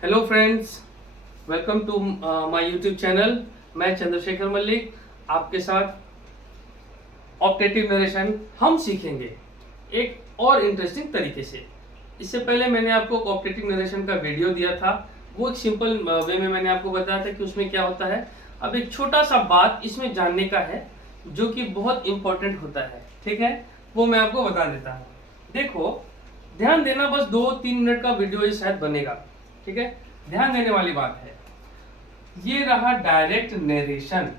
Hello friends, welcome to my YouTube channel. मैं चंद्रशेखर मल्लिक आपके साथ ऑप्टेटिव नरेशन हम सीखेंगे एक और इंटरेस्टिंग तरीके से। इससे पहले मैंने आपको ऑप्टेटिव नरेशन का वीडियो दिया था, वो एक सिंपल वे में मैंने आपको बताया था कि उसमें क्या होता है। अब एक छोटा सा बात इसमें जानने का है जो कि बहुत इंपॉर्टेंट होता है, ठीक है, वो मैं आपको बता देता हूँ। देखो, ध्यान देना, बस 2-3 मिनट का वीडियो ये शायद बनेगा, ठीक है। ध्यान देने वाली बात है, ये रहा डायरेक्ट नरेशन,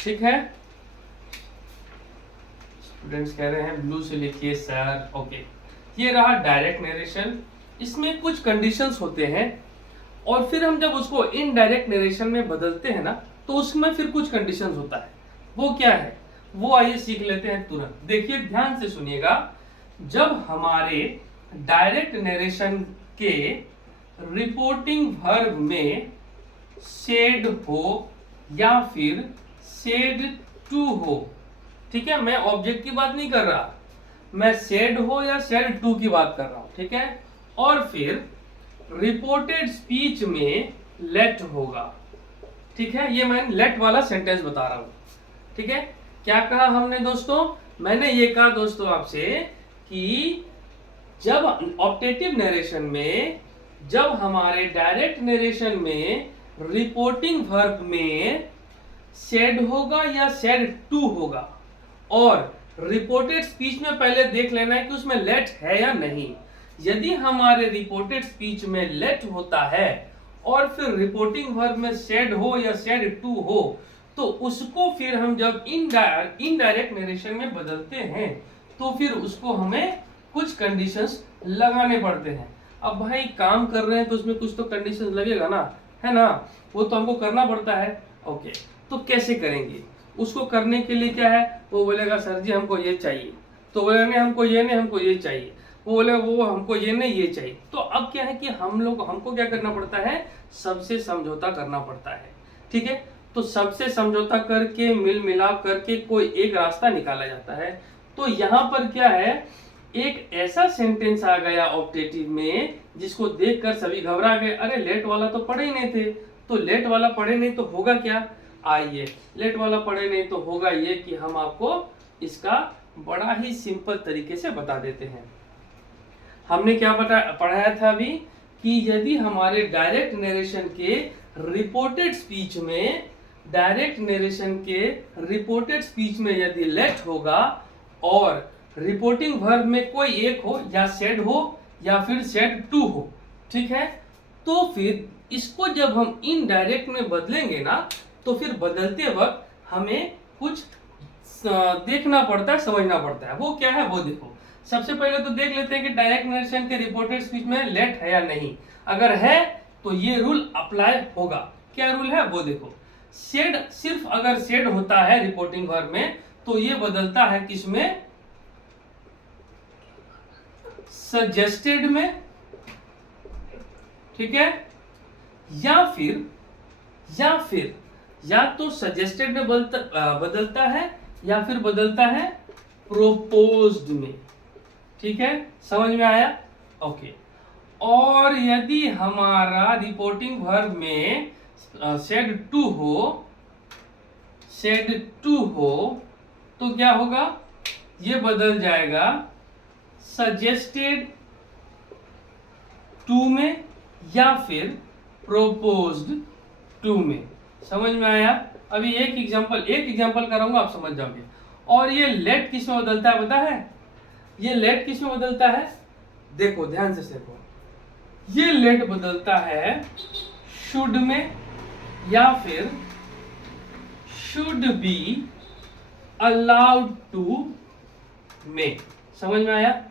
ठीक है। स्टूडेंट्स कह रहे हैं ब्लू से लिखिए सर, ओके। ये रहा डायरेक्ट नरेशन, इसमें कुछ कंडीशंस होते हैं और फिर हम जब उसको इनडायरेक्ट नरेशन में बदलते हैं ना, तो उसमें फिर कुछ कंडीशंस होता है। वो क्या है, वो आइए सीख लेते हैं तुरंत। देखिए, ध्यान से सुनिएगा। जब हमारे डायरेक्ट नरेशन के रिपोर्टिंग वर्ब में सेड हो या फिर सेड टू हो, ठीक है, मैं ऑब्जेक्ट की बात नहीं कर रहा, मैं सेड हो या सेड टू की बात कर रहा हूं, ठीक है। और फिर रिपोर्टेड स्पीच में लेट होगा, ठीक है। ये मैं लेट वाला सेंटेंस बता रहा हूं, ठीक है। क्या कहा हमने दोस्तों? मैंने ये कहा दोस्तों आपसे कि जब ऑप्टेटिव नरेशन में, जब हमारे डायरेक्ट नरेशन में रिपोर्टिंग वर्ब में सेड होगा या सेड टू होगा, और रिपोर्टेड स्पीच में पहले देख लेना है कि उसमें लेट है या नहीं। यदि हमारे रिपोर्टेड स्पीच में लेट होता है और फिर रिपोर्टिंग वर्ब में सेड हो या सेड टू हो, तो उसको फिर हम जब इनडायरेक्ट नरेशन में बदलते हैं तो फिर उसको हमें कुछ कंडीशंस लगाने पड़ते हैं। अब भाई काम कर रहे हैं तो उसमें कुछ तो कंडीशंस लगेगा ना, है ना, वो तो हमको करना पड़ता है। ओके, तो कैसे करेंगे? उसको करने के लिए क्या है, वो बोलेगा सर जी हमको ये चाहिए, तो बोले नहीं हमको ये नहीं, हमको ये चाहिए। वो बोले वो हमको ये नहीं, ये चाहिए। तो अब क्या है कि हमको क्या करना पड़ता है, सबसे समझौता करना पड़ता है, ठीक है। तो सबसे समझौता करके मिल मिलाप करके कोई एक रास्ता निकाला जाता है। तो यहाँ पर क्या है, एक ऐसा सेंटेंस आ गया ऑप्टेटिव में जिसको देखकर सभी घबरा गए। अरे लेट वाला तो पढ़े ही नहीं थे, तो लेट वाला पढ़े नहीं तो होगा क्या? आइए, लेट वाला पढ़े नहीं तो होगा ये कि हम आपको इसका बड़ा ही सिंपल तरीके से बता देते हैं। हमने क्या पढ़ाया था अभी कि यदि हमारे डायरेक्ट नरेशन के रिपोर्टेड स्पीच में, डायरेक्ट नरेशन के रिपोर्टेड स्पीच में यदि लेट होगा और रिपोर्टिंग वर्ब में कोई एक हो, या सेड हो या फिर सेड टू हो, ठीक है, तो फिर इसको जब हम इनडायरेक्ट में बदलेंगे ना, तो फिर बदलते वक्त हमें कुछ देखना पड़ता है, समझना पड़ता है। वो क्या है वो देखो। सबसे पहले तो देख लेते हैं कि डायरेक्ट नरेशन के रिपोर्टेड स्पीच में लेट है या नहीं। अगर है तो ये रूल अप्लाई होगा। क्या रूल है वो देखो। सेड, सिर्फ अगर सेड होता है रिपोर्टिंग वर्ब में तो ये बदलता है किसमें, सजेस्टेड में, ठीक है, या तो सजेस्टेड में बदलता है या फिर बदलता है प्रोपोज्ड में, ठीक है, समझ में आया? ओके। और यदि हमारा रिपोर्टिंग वर्ब में सेड टू हो तो क्या होगा, ये बदल जाएगा सजेस्टेड टू में या फिर प्रोपोज्ड टू में। समझ में आया? अभी एक एग्जांपल कराऊंगा, आप समझ जाओगे। और ये लेट किस में बदलता है पता है? ये लेट किस में बदलता है, देखो ध्यान से देखो। ये लेट बदलता है शुड में या फिर शुड बी अलाउड टू में। समझ में आया?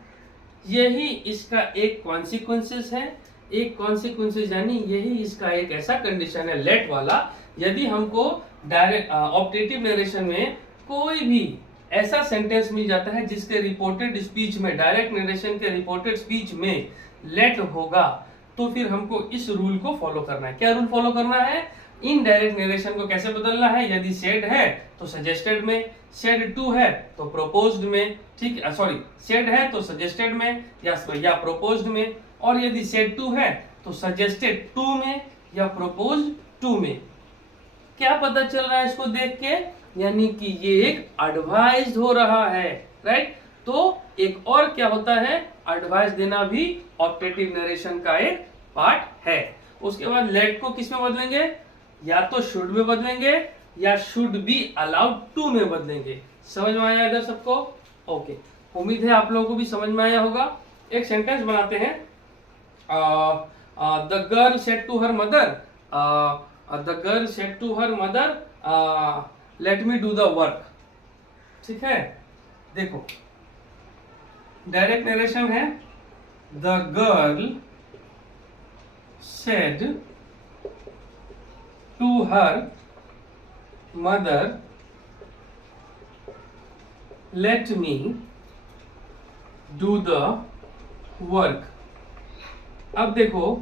यही इसका एक कॉन्सिक्वेंसेस है, एक कॉन्सिक्वेंसेस यानी यही इसका एक ऐसा कंडीशन है लेट वाला। यदि हमको डायरेक्ट ऑप्टेटिव नरेशन में कोई भी ऐसा सेंटेंस मिल जाता है जिसके रिपोर्टेड स्पीच में, डायरेक्ट नरेशन के रिपोर्टेड स्पीच में लेट होगा, तो फिर हमको इस रूल को फॉलो करना है। क्या रूल फॉलो करना है? इनडायरेक्ट नरेशन को कैसे बदलना है। यदि सेड है तो सजेस्टेड में, सेड टू है तो प्रोपोज्ड में, ठीक है, सॉरी, सेड है तो सजेस्टेड में या प्रोपोज्ड में, और यदि सेड टू है तो सजेस्टेड टू में या प्रपोज टू में। क्या पता चल रहा है इसको देख के, यानी कि ये एक एडवाइस हो रहा है, राइट। तो एक और क्या होता है, एडवाइस देना भी ऑप्टेटिव नरेशन का एक पार्ट है। उसके बाद लेट को किस में बदलेंगे, या तो शुड में बदलेंगे या शुड बी अलाउड टू में बदलेंगे। समझ में आया इधर सबको? ओके, उम्मीद है आप लोगों को भी समझ में आया होगा। एक सेंटेंस बनाते हैं, the girl said to her mother, the girl said to her mother let me do the work. ठीक है, देखो डायरेक्ट नरेशन है, the girl said to her mother let me do the work. अब देखो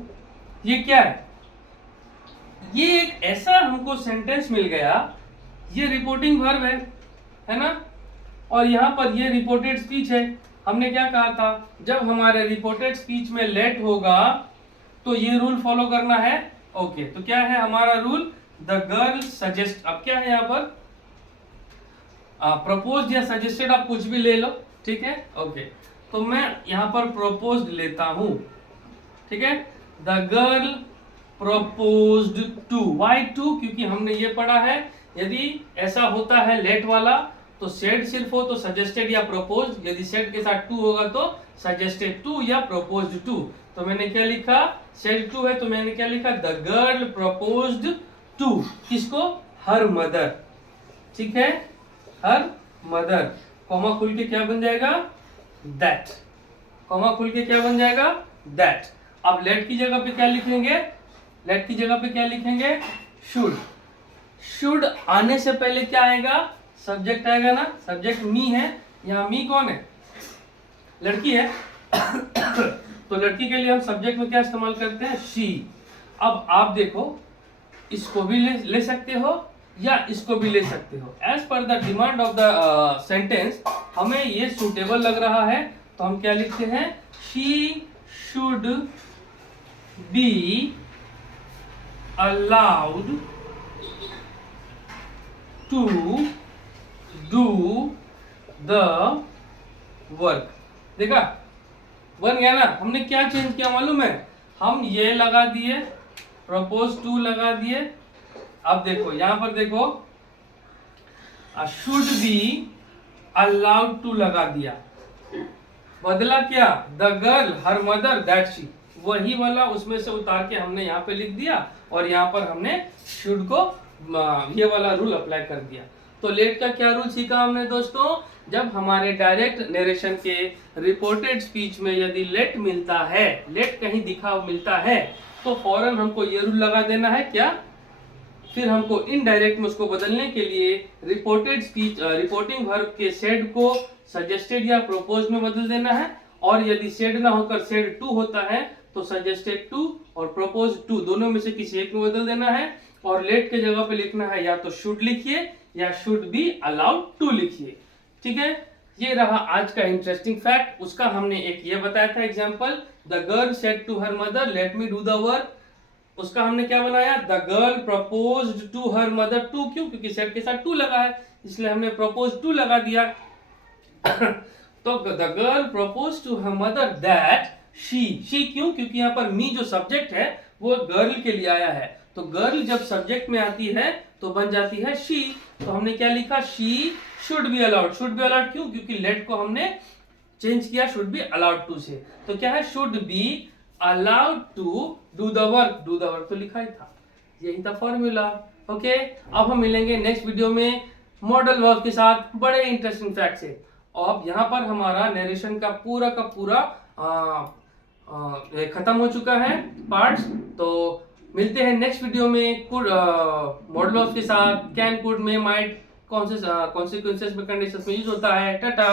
ये क्या है, ये एक ऐसा हमको सेंटेंस मिल गया, ये रिपोर्टिंग वर्ब है ना, और यहां पर ये रिपोर्टेड स्पीच है। हमने क्या कहा था, जब हमारे रिपोर्टेड स्पीच में लेट होगा तो ये रूल फॉलो करना है। ओके, तो क्या है हमारा रूल, द गर्ल सजेस्ट। अब क्या है यहाँ पर, प्रपोज या सजेस्टेड, आप कुछ भी ले लो, ठीक है। ओके, तो मैं यहाँ पर प्रपोज्ड लेता हूं, ठीक है। The girl proposed to, why to, क्योंकि हमने ये पढ़ा है यदि ऐसा होता है लेट वाला तो सेड सिर्फ हो तो सजेस्टेड या प्रपोज, यदि सेड के साथ टू होगा तो सजेस्टेड टू या प्रपोज्ड टू। तो मैंने क्या लिखा, सेड टू है तो मैंने क्या लिखा, द गर्ल प्रपोज्ड टू, किसको, हर मदर। ठीक है, हर मदर, कॉमा खुल के क्या बन जाएगा, दैट, कॉमा खुल के क्या बन जाएगा, दैट। अब लेट की जगह पे क्या लिखेंगे, लेट की जगह पे क्या लिखेंगे, शुड। शुड आने से पहले क्या आएगा, सब्जेक्ट आएगा ना, सब्जेक्ट मी है, यहाँ मी कौन है, लड़की है तो लड़की के लिए हम सब्जेक्ट में क्या इस्तेमाल करते हैं, शी। अब आप देखो, इसको भी ले सकते हो या इसको भी ले सकते हो, as per the demand of the sentence. हमें ये सूटेबल लग रहा है तो हम क्या लिखते हैं, she should be allowed to do the work। देखा, बन गया ना। हमने क्या चेंज किया मालूम है, हम ये लगा दिए, प्रपोज टू लगा दिए। अब देखो यहां पर देखो, शुड बी अलाउड टू लगा दिया, बदला क्या, the girl her mother that she, वही वाला उसमें से उतार के हमने यहाँ पे लिख दिया और यहाँ पर हमने शुड को ये वाला रूल अप्लाई कर दिया। तो लेट का क्या रूल सीखा हमने दोस्तों, जब हमारे डायरेक्ट नरेशन के रिपोर्टेड स्पीच में यदि लेट मिलता है, लेट कहीं दिखा मिलता है तो फौरन हमको ये रूल लगा देना है क्या, फिर हमको इनडायरेक्ट में उसको बदलने के लिए रिपोर्टेड स्पीच रिपोर्टिंग वर्ब के सेड को सजेस्टेड या प्रोपोज में बदल देना है, और यदि सेड ना होकर सेड टू होता है तो सजेस्टेड टू और प्रोपोज टू दोनों में से किसी एक में बदल देना है, और लेट के जगह पे लिखना है या तो शुड लिखिए या शुड बी अलाउड टू लिखिए। ठीक है, ये रहा आज का इंटरेस्टिंग फैक्ट। उसका हमने एक ये बताया था example, the girl said to her mother let me do the work. उसका हमने क्या बनाया, the girl proposed to her mother to, क्यों, क्योंकि सेड के साथ टू लगा है इसलिए हमने प्रपोज टू लगा दिया तो the girl propose to her mother that she क्यों, क्योंकि यहाँ पर मी जो सब्जेक्ट है वो गर्ल के लिए आया है, तो गर्ल जब सब्जेक्ट में आती है तो बन जाती है शी। तो हमने क्या लिखा, she should be allowed. Should be allowed क्यों, क्योंकि लेट को हमने चेंज किया शुड बी अलाउड टू से, तो क्या है, should be allowed to do the work. Do the work तो लिखा ही था, यही था फॉर्मूला। ओके, अब हम मिलेंगे नेक्स्ट वीडियो में मॉडल वर्ब के साथ बड़े इंटरेस्टिंग फैक्ट से। अब यहाँ पर हमारा नरेशन का पूरा खत्म हो चुका है पार्ट्स। तो मिलते हैं नेक्स्ट वीडियो में कुड मॉडल ऑफ के साथ, कैन, कुड, में, माइट, कॉन्सिक्वेंसेस में, कंडीशंस में यूज होता है। टाटा।